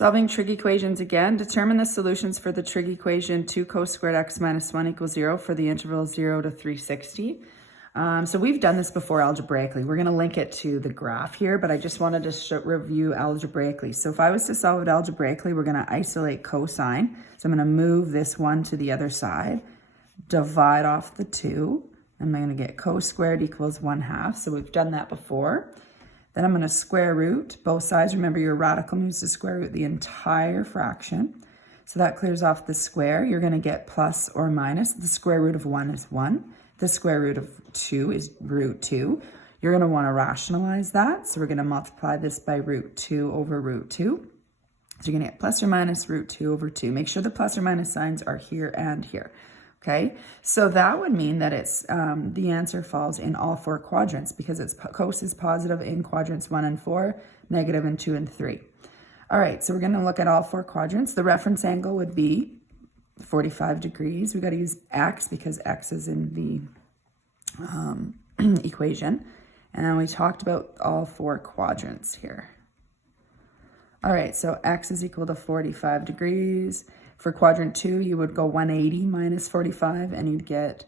Solving trig equations again. Determine the solutions for the trig equation 2 cos squared x minus 1 equals 0 for the interval 0 to 360. So we've done this before algebraically. We're going to link it to the graph here, but I just wanted to review algebraically. So if I was to solve it algebraically, we're going to isolate cosine. So I'm going to move this one to the other side, divide off the 2. I'm going to get cos squared equals 1/2. So we've done that before. Then I'm going to square root both sides. Remember, your radical moves to square root the entire fraction. So that clears off the square. You're going to get plus or minus. The square root of 1 is 1. The square root of 2 is root 2. You're going to want to rationalize that. So we're going to multiply this by root 2 over root 2. So you're going to get plus or minus root 2 over 2. Make sure the plus or minus signs are here and here. Okay, so that would mean that it's the answer falls in all 4 quadrants because it's cos is positive in quadrants 1 and 4, negative in 2 and 3. All right, so we're going to look at all 4 quadrants. The reference angle would be 45 degrees. We got to use x because x is in the equation. And we talked about all 4 quadrants here. All right, so x is equal to 45 degrees. For quadrant 2, you would go 180 minus 45, and you'd get,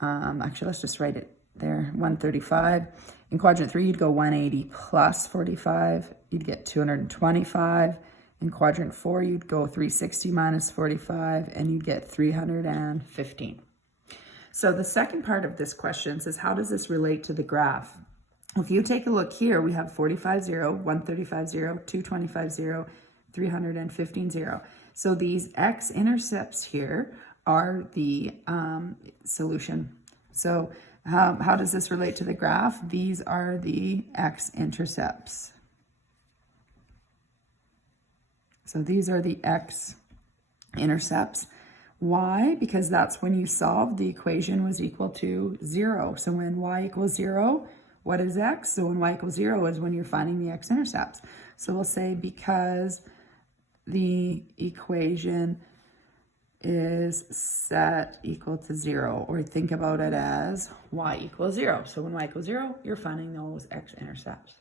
actually, let's just write it there, 135. In quadrant 3, you'd go 180 plus 45, you'd get 225. In quadrant 4, you'd go 360 minus 45, and you'd get 315. So the second part of this question says, how does this relate to the graph? If you take a look here, we have 45, 0, 135, 0, 225, 0, 315, 0. So these x-intercepts here are the solution. So how does this relate to the graph? These are the x-intercepts. So these are the x-intercepts. Why? Because that's when you solved the equation was equal to 0. So when y equals 0, what is x? So when y equals 0 is when you're finding the x-intercepts. So we'll say because the equation is set equal to 0, or think about it as y equals 0. So when y equals 0, you're finding those x-intercepts.